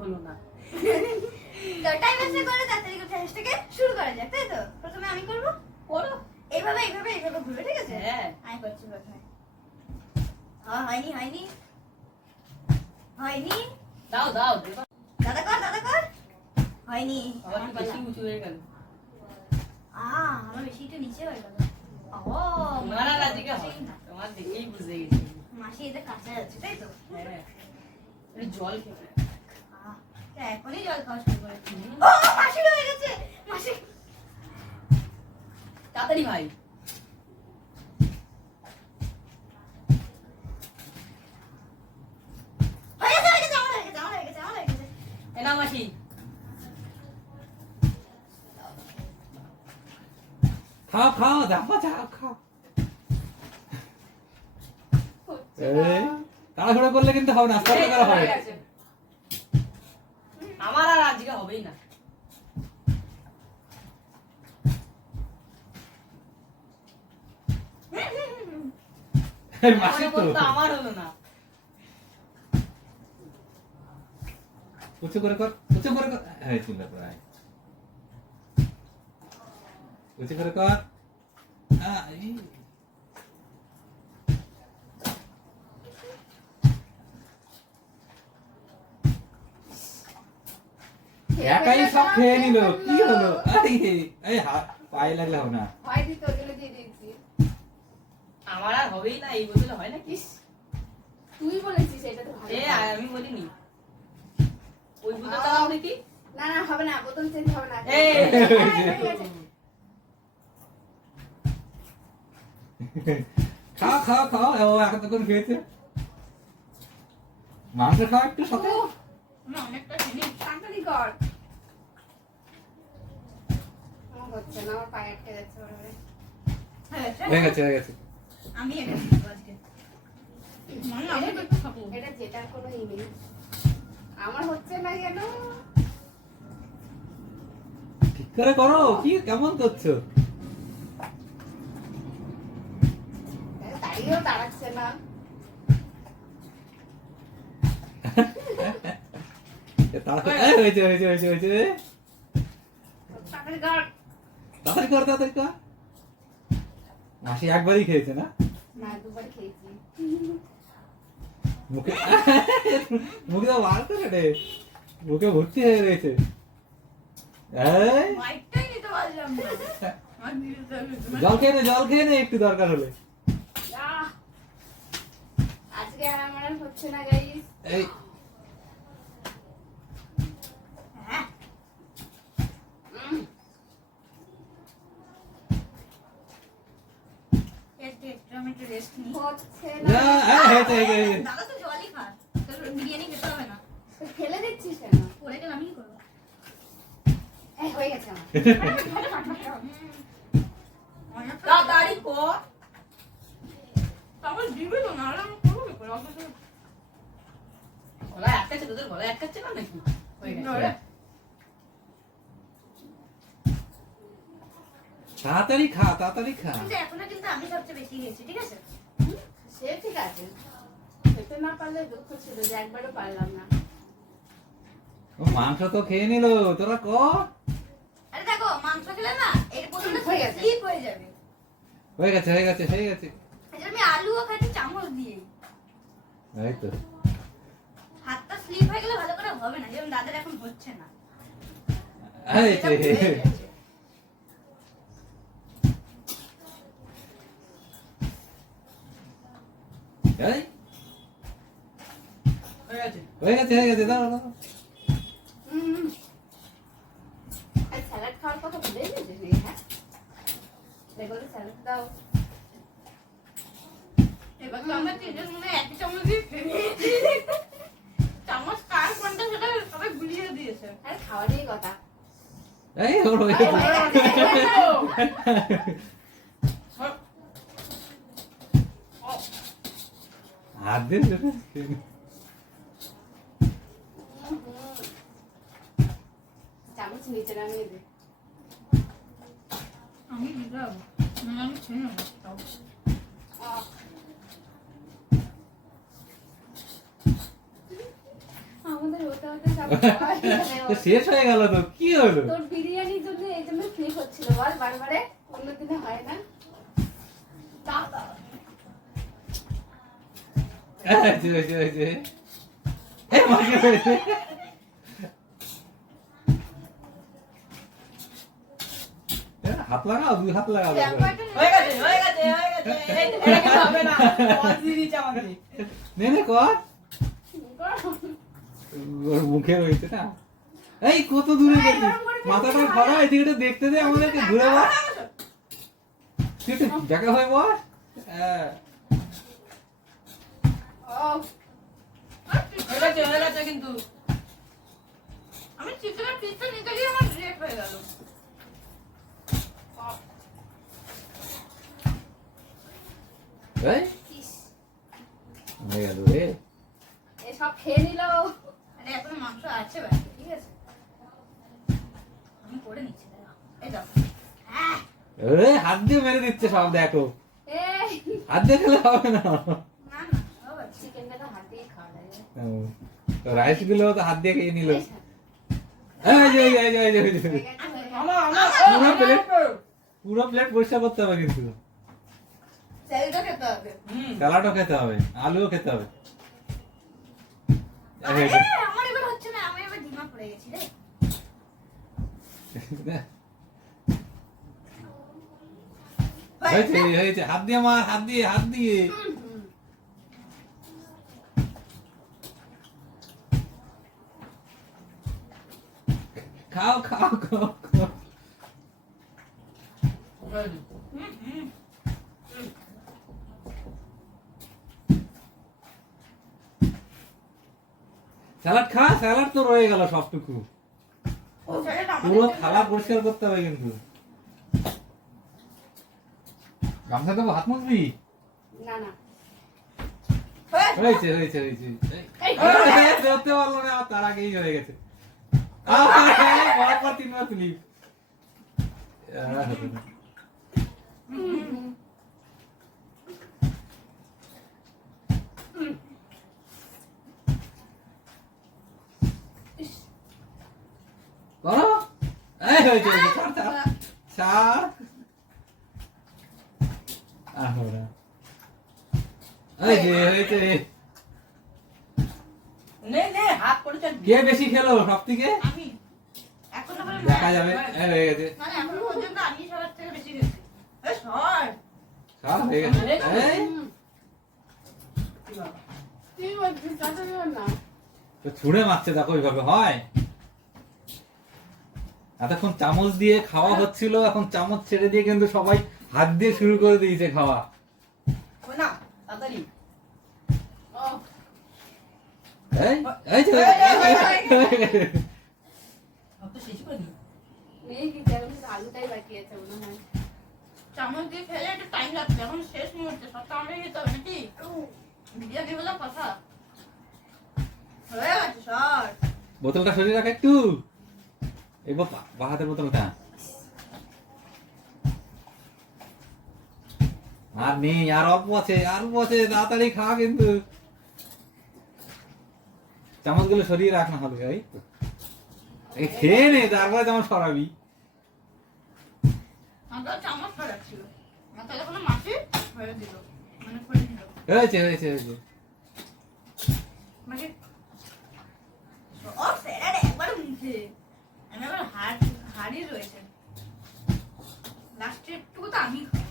হলো না। তো টাইম ওয়েস্ট করে তাড়াতাড়ি করে চ্যালেঞ্জটাকে শুরু করা যাক, তাই তো? প্রথমে আমি করব। করো। এইভাবে ঘুরবে, ঠিক আছে? হ্যাঁ। আমি করছি প্রথমে। হয়নি। দাও দেবা। দাদা কর। হয়নি। আবার কি বেশি উঁচু হয়ে গেল? আমার বেশি একটু নিচে হয়ে গেল। তোমার আর আজকে হবে না, তোমার দেখেই বুঝে গেছি। মাসি এটা কাঁচা যাচ্ছে, তাই তো? হ্যাঁ, একটু জল খেতে। এখনই জল খাওয়া শুরু করেছি। মাসি হয়ে গেছে, মাসি। তাড়াতাড়ি ভাই। হয়ে গেছে, আমার হয়ে গেছে। এ নাও মাসি। খাও দেখো খাও। তাড়াহুড়ো করলে কিন্তু হবে না, আস্তে আস্তে করা হবে। আমার আর আজকে হবেই না। মাসি তো আমার হলো না। উঁচু করে কর। হ্যাঁ চিন্তা করে উঁচু করে কর। একাই সব খেয়ে নিল, কি হলো? পায়ে লাগলে হবে না। আমার আর হবেই না, এই বছর হয় না কি? তুই বলেছিস এটা তো ভালো। আমি বলিনি। ওই বুঝতে হবে কি? না হবে না, বোতল চেঞ্জ হবে না। খাও ও এখন তখন খেয়েছে। মাংস খাও একটু সাথে। অনেকটা চিনি। তাড়াতাড়ি কর। আমার হচ্ছে না, আমার পায়ে আটকে যাচ্ছে বারবার। হয়ে গেছে আমি এটা আজকে এটা যেটার কোনো ই নেই। আমার হচ্ছে না কেন? ঠিক করে করো, কি কেমন করছো? তাইও দাঁড়াচ্ছে না। হয়েছে। তাড়াতাড়ি কর। মাসি একবারই খেয়েছে না? না, দুবার খেয়েছি। মুখে তো বার করে রে, মুখে ভর্তি হয়ে রয়েছে। মাইকটাই নিতে পারলাম না। জল খেয়ে নে একটু দরকার হলে। আজকে আমার আর হচ্ছে না গাইস। এই আমি একটু রেস্ট নিই। হচ্ছে না, না। দাদা তো জলই খায়, বিরিয়ানি খেতে হবে না। ফেলে দিচ্ছিস কেন? পরে গেলে আমি কি করবো? হয়ে গেছে আমার। তাড়াতাড়ি কর। তারপর দিবি তো, নাহলে আমি করবো কি করে? গলায় আটকাচ্ছে, তোদের গলায় আটকাচ্ছে না নাকি? হয়ে গেছে। তাড়াতাড়ি খা। কিন্তু এখনো কিন্তু আমি সবচেয়ে বেশি খেয়েছি, ঠিক আছে? সে ঠিক আছে, খেতে না পারলে দুঃখ ছিল যে একবারও পারলাম না। ও মাংস তো খেয়ে নিল, তোরা কর। আরে দেখো, মাংস খেলে না এর প্রথমে হয়ে গেছে। স্লিপ হয়ে যাবে। হয়ে গেছে আচ্ছা, আমি আলুও খাচ্ছি চামচ দিয়ে। এই তো হাতটা স্লিপ হয়ে গেলে ভালো করে হবে না, যেমন দাদার এখন হচ্ছে না। এই এটা ভুলে গেছে। হয়ে গেছে দাও। আর স্যালাড খাওয়ার কথা ভুলে গেছিস নাকি? হ্যাঁ, রেগুলার স্যালাড দাও। এবার তো আমরা তিনজন মনে হয় একই চামচ দিয়ে খেয়েছি। চামচ কার কোনটা সেটা সবাই গুলিয়ে দিয়েছে। আরে খাওয়ারই কথা। এই ওর হয়ে আরে, হাত দিয়ে চামচ নিচে নামিয়ে দে। আমি দিলাম না, আমি ছেড়ে নেবো। আমাদের হতে হতে সব খাওয়া হয়ে তো গেল। শেষ হয়ে গেল তো কি হলো? তোর বিরিয়ানির জন্য এই জন্য স্লিপ হচ্ছিল বল বারবারে, অন্যদিনে হয় না। দাও দাও। মাকে হয়েছে। হাত লাগাও, দুই হাত লাগাও। হয়ে গেছে হয়ে গেছে হয়ে গেছে এটা কিন্তু হবে না পজ দিয়ে দিচ্ছে আমাকে নে নে কর। ওর মুখে রয়েছে না। এই কত দূরে গেছিস? মাথাটা ধরা, এদিকে দেখতে দে আমাদেরকে, ঘুরে বস। তুই একটু দেখা হয়ে বস। হ্যাঁ। ও, হয়ে গেছে কিন্তু আমি চিকেনের পিসটা নিতে গিয়ে আমার ব্রেক হয়ে গেল। এই ইস, হয়ে গেল রে। এসব খেয়ে নিল। আরে এখন মাংস আছে বাকি, ঠিক আছে? আমি করে নিচ্ছি দাঁড়া। এই দাও। এই হাত দিয়ে মেরে দিচ্ছে সব, দেখো। এই, হাত দিয়ে খেলে হবে না। না না সব আছে। চিকেনটা তো হাত দিয়ে খাওয়া যায়। তো রাইস গুলো তো হাত দিয়ে খেয়ে নিল। এই, এই হয়ে গেছে, হয়ে গেছে। পুরো প্লেট, পুরো প্লেট পরিষ্কার করতে হবে কিন্তু। স্যালাডটা খেতে হবে। স্যালাডও খেতে হবে, আলুও খেতে হবে। আরে আমার এবার হচ্ছে না, আমি এবার ধিমা পড়ে গেছি রে। হয়েছে হয়েছে, হাত দিয়ে মার, হাত দিয়ে, হাত দিয়ে। খাও খাও খাও খাও। স্যালাড খা, স্যালাড তো রয়ে গেল সবটুকু। ও স্যালাড পুরো থালা পরিষ্কার করতে হবে কিন্তু। গামছা দেবো, হাত মুছবি? না না, হয়েছে হয়েছে হয়েছে। ধরতে পারলো না, আমার তার আগেই হয়ে গেছে। পরপর 3 বার স্লিপ। করো। এই হয়েছে হয়েছে, ছাড় ছাড় ছাড়। আহোরা। এই যে হয়েছে। নে নে হাত করেছে কে বেশি খেলো সব থেকে? আমি এখনো পর্যন্ত দেখা যাবে। এই হয়ে গেছে। মানে এখনো পর্যন্ত আমি সবার থেকে বেশি খেয়েছি। এই সর। সব হয়ে গেছে। এই কি বলছিস? তাতে না। তো ছুঁড়ে মারছে, দেখো ওইভাবে হয়? এতক্ষণ চামচ দিয়ে খাওয়া হচ্ছিল, এখন চামচ ছেড়ে দিয়ে কিন্তু সবাই হাত দিয়ে শুরু করে দিয়েছে খাওয়া। ও না তাড়াতাড়ি ও, এই এই যে, তো শেষ করে দিই নেই কি, এখন শুধু আলুটাই বাকি আছে মনে হয়। চামচ দিয়ে খেলে একটু টাইম লাগছে, এখন শেষ মুহূর্তে সব কামড়ে যেতে হবে নাকি? বিরিয়ানি বলে কথা। হয়ে গেছে সর। বোতলটা সরিয়ে রাখ একটু। এই বা হাতের বোতলটা আর নেই, আর অল্প আছে, আর অল্প আছে, তাড়াতাড়ি খা কিন্তু। চামচগুলো সরিয়ে রাখ না হলে। এই তো। এই খেয়ে নে, তারপরে চামচ সরাবি। আমার চামচ খারাপ ছিল, মাথা যখন মাছি হয়ে দিল, মানে করে দিল হয়েছে হয়েছে হয়েছে। মানে ও স্যালাড একবার মুখে আমি আবার হাড়ি রয়েছে, লাস্টে একটু তো আমি খাবো।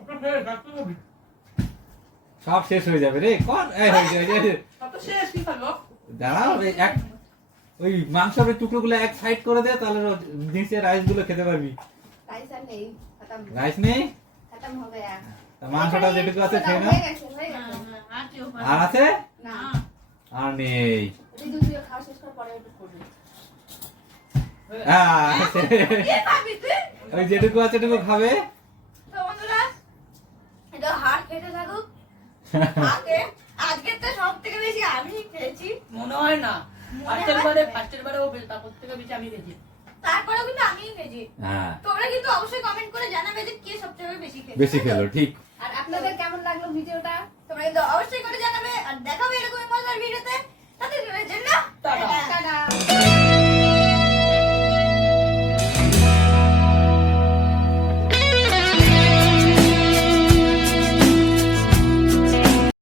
আপনার ফের ডাক্তার হবে সব শেষ হয়ে যাবে রে, কর। এই হয়েছে হয়েছে। কত শেষ কি খাবো দাঁড়াও, ওই মাংসের টুকরোগুলো এক সাইড করে দে, তাহলে নিচে রাইস গুলো খেতে পারবি। রাইস আর নেই, খতম। রাইস নেই, খতম हो गया। তা মাংসটা যেটুকু আছে খেয়ে নাও। হয়ে গেছে, হয়ে গেছে। আর কেউ আর আছে? না, আর নেই। ঋতু তুই খাওয়া শেষ কর, পরে একটু করবি। খাবি তুই? ওই যেটুকু আছে সেটুকু খাবে। তো বন্ধুরা এটা হাড় খেতে থাকুক। আজকে তো সব থেকে বেশি আমি খেয়েছি, মনে হয় না ফার্স্টের বারে ও তারপর থেকে বেশি আমি খেয়েছি তারপরেও কিন্তু আমিই খেয়েছি। হ্যাঁ, তোমরা কিন্তু অবশ্যই কমেন্ট করে জানাবে যে কে সবথেকে বেশি খেয়েছে। বেশি খেলো, ঠিক। আর আপনাদের কেমন লাগলো ভিডিওটা? তোমরা কিন্তু অবশ্যই করে